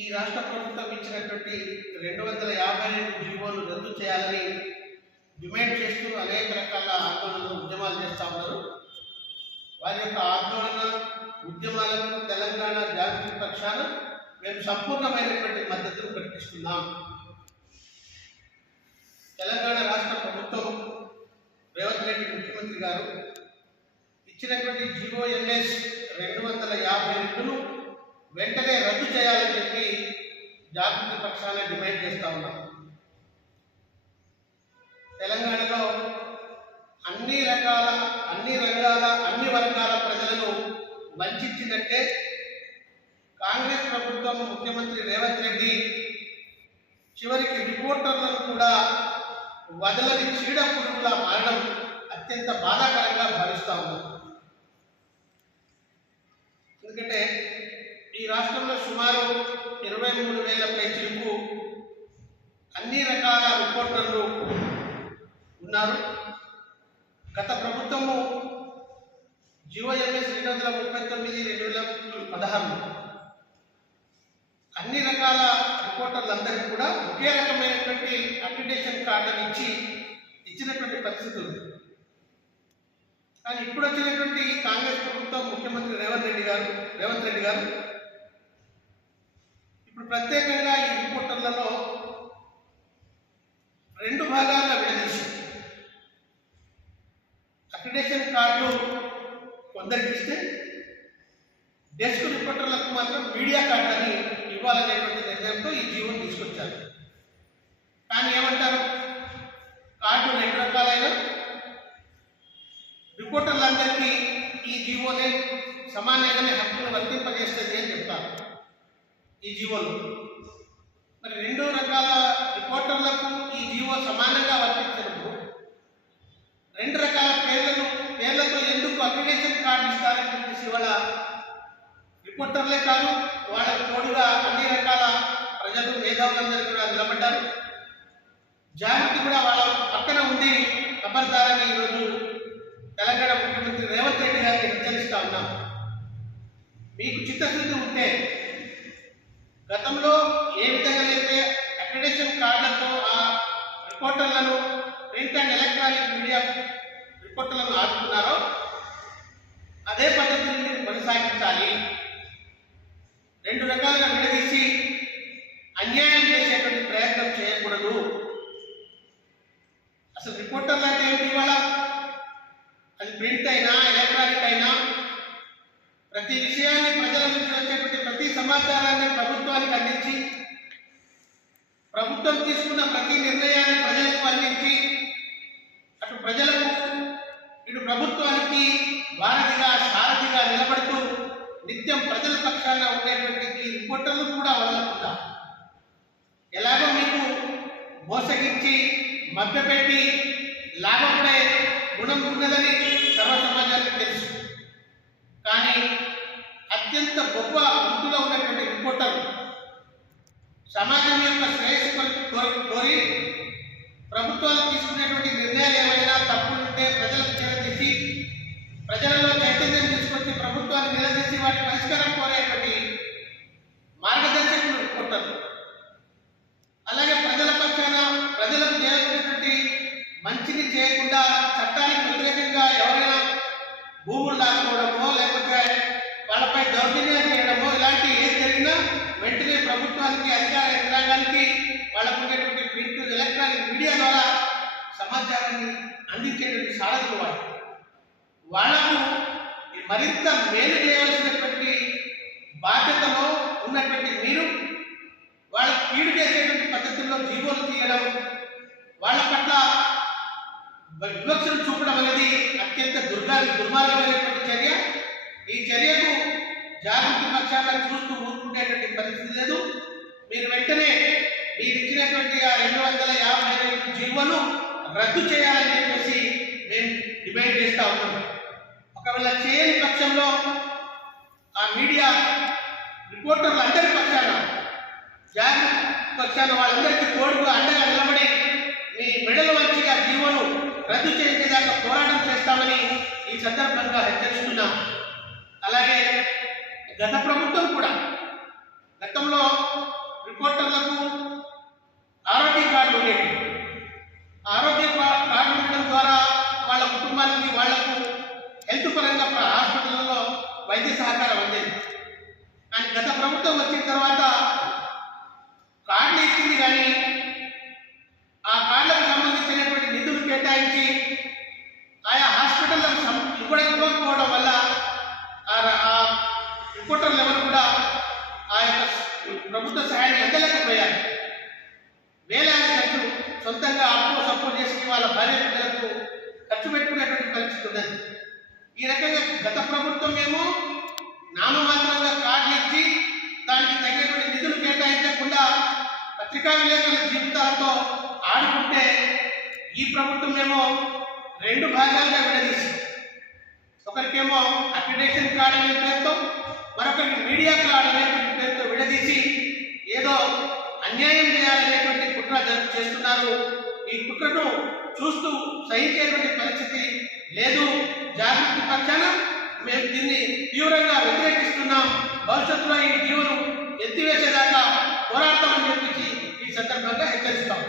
ఈ రాష్ట్ర ప్రభుత్వం ఇచ్చినటువంటి 252 జీవోలు రద్దు చేయాలని డిమాండ్ చేస్తూ అనేక రకాల ఆందోళనలు ఉద్యమాలు చేస్తూ ఉన్నారు. వారి యొక్క ఆందోళన ఉద్యమాలకు తెలంగాణ జాగృతి పక్షాన మేము సంపూర్ణమైనటువంటి మద్దతును ప్రకటిస్తున్నాం. తెలంగాణ రాష్ట్ర ప్రభుత్వం రేవంత్ రెడ్డి ముఖ్యమంత్రి గారు ఇచ్చినటువంటి GOMS 252ను వెంటనే రద్దు చేయాలని చెప్పి జాగృతి పక్షాన డిమాండ్ చేస్తూ ఉన్నాం. తెలంగాణలో అన్ని రంగాల అన్ని వర్గాల ప్రజలను వంచిందంటే కాంగ్రెస్ ప్రభుత్వం ముఖ్యమంత్రి రేవంత్ రెడ్డి చివరికి రిపోర్టర్లను కూడా వదలని చీడ పురుగులా మారడం అత్యంత బాధాకరంగా భావిస్తూ ఉన్నాం. ఎందుకంటే ఈ రాష్ట్రంలో సుమారు 23,000 పైచిలకు అన్ని రకాల రిపోర్టర్లు ఉన్నారు. గత ప్రభుత్వము GOMS 239/2016 అన్ని రకాల రిపోర్టర్లందరికీ కూడా ఒకే రకమైనటువంటి అక్రిడిటేషన్ కార్డును ఇచ్చినటువంటి పరిస్థితి ఉంది. కానీ ఇప్పుడు వచ్చినటువంటి కాంగ్రెస్ ప్రభుత్వం ముఖ్యమంత్రి రేవంత్ రెడ్డి గారు ఇప్పుడు ప్రత్యేకంగా ఈ రిపోర్టర్లలో 2 భాగాలుగా విడదీసి అక్రిడిటేషన్ కార్డు కొందరికి ఇస్తే డెస్క్ రిపోర్టర్లకు మాత్రం మీడియా కార్డు అని ఇవ్వాలనేటువంటి నిర్ణయంతో ఈ జీవోని తీసుకొచ్చారు. కానీ ఏమంటారు, కార్డు 2 రకాలైన రిపోర్టర్లందరికీ ఈ జీవోనే సమానంగానే హక్కును వర్తింపజేస్తుంది అని చెప్తారు ఈ జీవోలు. మరి 2 రకాల రిపోర్టర్లకు ఈ జీవో సమానంగా వర్తించినప్పుడు 2 రకాల పేర్లతో ఎందుకు అక్రిడిటేషన్ కార్డు ఇస్తారని చెప్పేసి వాళ్ళ రిపోర్టర్లే కాదు, వాళ్ళకు తోడుగా అన్ని రకాల ప్రజలు మేధావులందరూ కూడా నిలబడ్డారు. జాగృతి కూడా వాళ్ళ పక్కన ఉండి ఖబర్దారని ఈరోజు తెలంగాణ ముఖ్యమంత్రి రేవంత్ రెడ్డి గారిని హెచ్చరిస్తా ఉన్నాం. మీకు చిత్తశుద్ధి ఉంటే గతంలో ఏ విధంగా అయితే అక్రిడిటేషన్ కార్డులతో ఆ రిపోర్టర్లను ప్రింట్ అండ్ ఎలక్ట్రానిక్ మీడియా రిపోర్టర్లను ఆదుకున్నారో అదే పద్ధతిని మీరు కొనసాగించాలి. 2 రకాలుగా విడదీసి అన్యాయం చేసేటువంటి ప్రయత్నం చేయకూడదు. అసలు రిపోర్టర్లు అంటే ఏంటి? ఇవాళ అది ప్రింట్ అయినా ఎలక్ట్రానిక్ అయినా ప్రతి విషయాన్ని ప్రజల నుంచి వచ్చేటువంటి ప్రతి సమాచారాన్ని ప్రభుత్వానికి అందించి ప్రభుత్వం తీసుకున్న ప్రతి నిర్ణయాన్ని ప్రజలకు అందించి అటు ప్రజలకు ఇటు ప్రభుత్వానికి వారధిగా సారథిగా నిలబడుతూ నిత్యం ప్రజల పక్షాన ఉండేటువంటి ఈ రిపోర్టర్లు కూడా వదలకుండా ఎలాగో మీకు మోసగించి మభ్యపెట్టి లాభపడే గుణం ఉన్నదని సర్వ సమాజానికి తెలుసు. కానీ అత్యంత గొప్ప వృత్తిలో ఉన్నటువంటి రిపోర్టర్లు సమాజం యొక్క శ్రేయస్సు కోరి ప్రభుత్వాలు తీసుకునేటువంటి నిర్ణయాలు ఏమైనా తప్పులుంటే ప్రజలకు చేరదీసి ప్రజలలో చైతన్యం తీసుకొచ్చి ప్రభుత్వాన్ని నిలదీసి వాటి పరిష్కారం కోరేటువంటి మార్గదర్శకులు రిపోర్టర్లు. అలాగే ప్రజల పక్షాన ప్రజలకు చేయాల్సినటువంటి మంచిని చేయకుండా చట్టానికి వ్యతిరేకంగా ఎవరైనా భూములు లాక్కోవడమో లేకపోతే వాళ్ళపై దౌర్జన్యం చేయడమో ఇలాంటి ఏది జరిగినా వెంటనే ప్రభుత్వానికి అధికార యంత్రాంగానికి వాళ్ళకు ఉండేటువంటి ప్రింట్ ఎలక్ట్రానిక్ మీడియా ద్వారా సమాచారాన్ని అందించేటువంటి సాధకులు వాళ్లకు మరింత మేలు చేయవలసినటువంటి బాధ్యతలో ఉన్నటువంటి మీరు వాళ్ళకు కీడు చేసేటువంటి పద్ధతుల్లో జీవోలు తీయడం, వాళ్ళ పట్ల వివక్షను చూపడం అనేది అత్యంత దుర్మార్గమైనటువంటి చర్య. ఈ చర్యకు జాగృతి పక్షాన చూస్తూ ఊరుకునేటువంటి పరిస్థితి లేదు. మీరు వెంటనే మీరు ఇచ్చినటువంటి ఆ 252 జీవోను రద్దు చేయాలని చెప్పేసి మేము డిమాండ్ చేస్తూ ఉన్నాం. ఒకవేళ చేయని పక్షంలో ఆ మీడియా రిపోర్టర్లు అందరి పక్షాన జాగృతి పక్షాన వాళ్ళందరికీ తోడుగా అండగా నిలబడి మీ మెడల మంచిగా జీవోను రద్దు చేసేదాకా పోరాటం చేస్తామని ఈ సందర్భంగా హెచ్చరిస్తున్నాం. అలాగే గత ప్రభుత్వం కూడా గతంలో రిపోర్టర్లకు ఆరోగ్య కార్డు ఉండేది. ఆరోగ్య కార్డు ఉండడం ద్వారా వాళ్ళ కుటుంబానికి వాళ్లకు హెల్త్ పరంగా హాస్పిటల్లో వైద్య సహకారం అందేది. కానీ గత ప్రభుత్వం వచ్చిన తర్వాత కార్డులు ఇచ్చింది, కానీ ఆ కార్డులకు సంబంధించినటువంటి నిధులు కేటాయించి ఆయా హాస్పిటళ్లకు ఇవ్వకపోవడం వల్ల ఆ రిపోర్టర్లు ఎవరు కూడా ఆ యొక్క ప్రభుత్వ సహాయాన్ని అందలేకపోయారు. వేలాది ఖర్చు సొంతంగా అప్పు సపోర్ట్ చేసి వాళ్ళ భార్య పిల్లలకు ఖర్చు పెట్టుకునేటువంటి పరిస్థితి ఉన్నది. ఈ రకంగా గత ప్రభుత్వం ఏమో నామమాత్రంగా కార్డులు ఇచ్చి దానికి తగినటువంటి నిధులు కేటాయించకుండా పత్రికా విలేకరుల జీవితాలతో ఆడుకుంటే, ఈ ప్రభుత్వం ఏమో రెండు భాగాలుగా విడదీసి, ఒకరికేమో అక్రిడేషన్ కార్డు అనే పేరుతో, మరొకరికి మీడియా కార్డు అనేటువంటి పేరుతో విడదీసి ఏదో అన్యాయం చేయాలనేటువంటి కుట్ర చేస్తున్నారు. ఈ కుట్రను చూస్తూ సహించేటువంటి పరిస్థితి లేదు. జాగృతి పక్షాన మేము దీన్ని తీవ్రంగా వ్యతిరేకిస్తున్నాం. భవిష్యత్తులో ఈ జీవనం ఎత్తివేసేదాకా పోరాడతామని చెప్పేసి ఈ సందర్భంగా హెచ్చరిస్తాం.